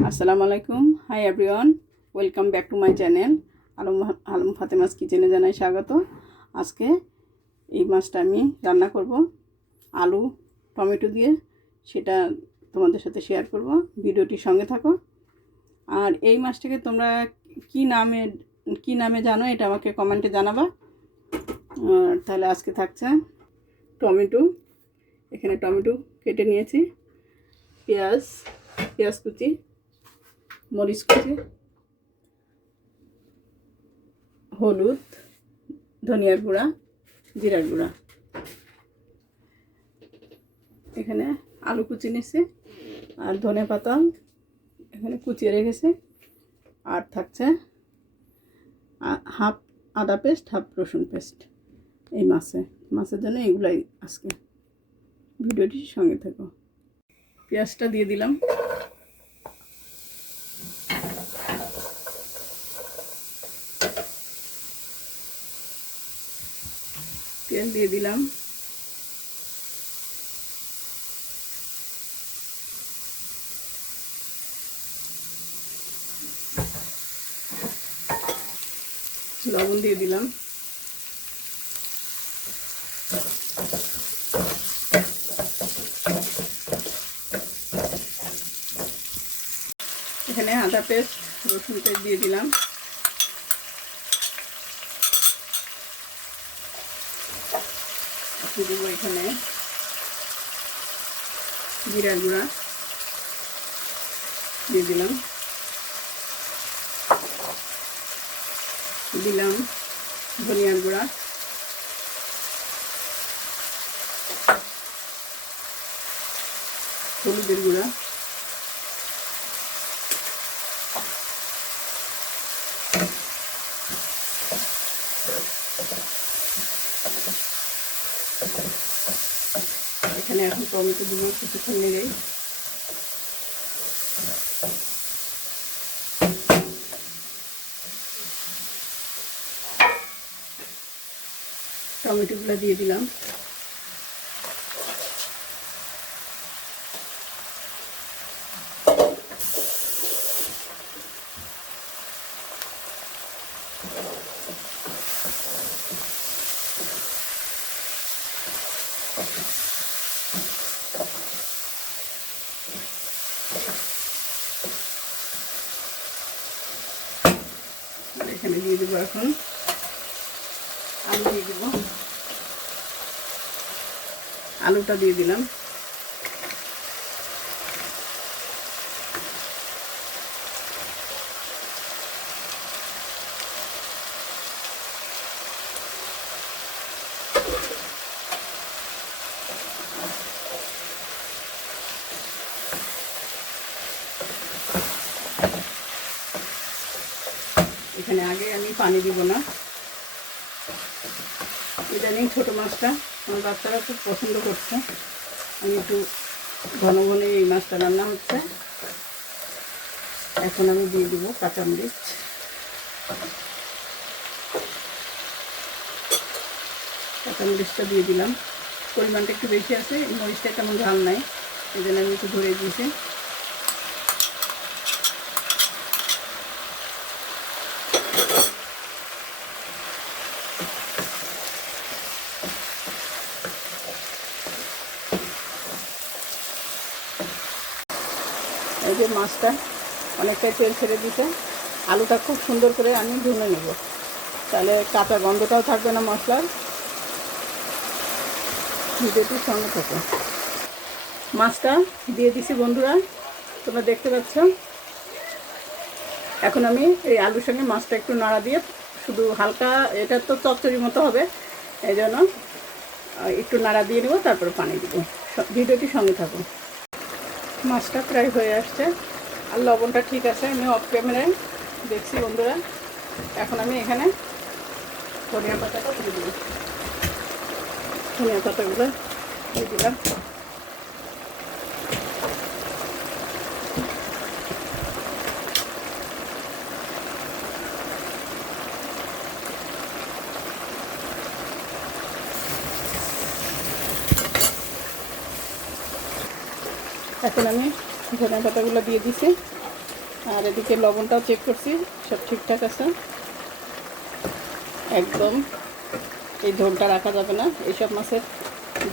আসসালামু আলাইকুম। Hi everyone, welcome back to my channel. Alam Fatema's কিচেনে জানাই স্বাগত। আজকে এই মাছটা আমি রান্না করব আলু টমেটো দিয়ে, সেটা তোমাদের সাথে শেয়ার করব। ভিডিওটির সঙ্গে থাকো। আর এই মাছটাকে তোমরা কি নামে জানো, এটা আমাকে কমেন্টে জানাবা। তাহলে আজকে থাকছে টমেটো। এখানে টমেটো কেটে নিয়েছি, পেঁয়াজ কুচি, মরিচ কুচি, হলুদ, ধনিয়ার গুঁড়া, জিরার গুঁড়া। এখানে আলু কুচি নিয়েছি, আর ধনে পাতা এখানে কুচিয়ে রেখেছি। আর থাকছে হাফ আদা পেস্ট, হাফ রসুন পেস্ট। এই মাছের জন্য এগুলাই আজকে। ভিডিওটির সঙ্গে থাকো। পেঁয়াজটা দিয়ে দিলাম, তেল দিয়ে দিলাম, লবণ দিয়ে দিলাম, এখানে আদা পেস্ট রসুন পেস্ট দিয়ে দিলাম, দেবো এখানে জিরার গুঁড়া দিয়ে দিলাম, ধনিয়ার গুঁড়া, হলুদের গুঁড়া, এখানে এখন টমেটো দেবো কিছুক্ষণ নেড়ে। টমেটোগুলো দিয়ে দিলাম, এখানে দিয়ে দেবো এখন আলু দিয়ে দেবো, আলুটা দিয়ে দিলাম, এখানে আগে আমি পানি দিব না। ইদানিং ছোটো মাছটা আমার বাচ্চারা খুব পছন্দ করছে, আমি একটু ঘন ঘন এই মাছটা রান্না হচ্ছে। এখন আমি দিয়ে দিব কাঁচামরিচ, কাঁচামরিচটা দিয়ে দিলাম। পরিমাণটা একটু বেশি আছে, মরিচটা তেমন ঝাল নাই, এই জন্য আমি একটু ধরে দিয়েছি। এই যে মাছটা অনেকটাই তেল ছেড়ে দিতে, আলুটা খুব সুন্দর করে আমি ভুনে নেব, তাহলে কাঁচা গন্ধটাও থাকবে না মশলার। ভিডিওটির সঙ্গে থাকো। মাছটা দিয়ে দিছি বন্ধুরা, তোমরা দেখতে পাচ্ছ। এখন আমি এই আলুর সঙ্গে মাছটা একটু নাড়া দিয়ে, শুধু হালকা, এটা তো চচ্চড়ির মতো হবে, এই জন্য একটু নাড়া দিয়ে নেব, তারপরে পানি দেবো। ভিডিওটির সঙ্গে থাকো। মাছটা প্রায় হয়ে আসছে, আর লবণটা ঠিক আছে, আমি অফ ক্যামেরায় দেখছি বন্ধুরা। এখন আমি এখানে ধনিয়া পাতাটা দিয়ে দিই, ধনিয়া পাতাগুলো দিয়ে দিলাম। এখন আমি ধনিয়া পাতাগুলো দিয়ে দিছি। আর এদিকে লবণটাও চেক করছি, সব ঠিকঠাক আছে। একদম এই ঝোলটা রাখা যাবে না, এইসব মাছের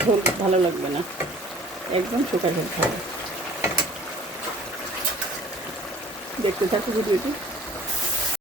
ঝোল ভালো লাগবে না, একদম শুকা ঝোল খাবে। দেখতে থাকো ভিডিওটি।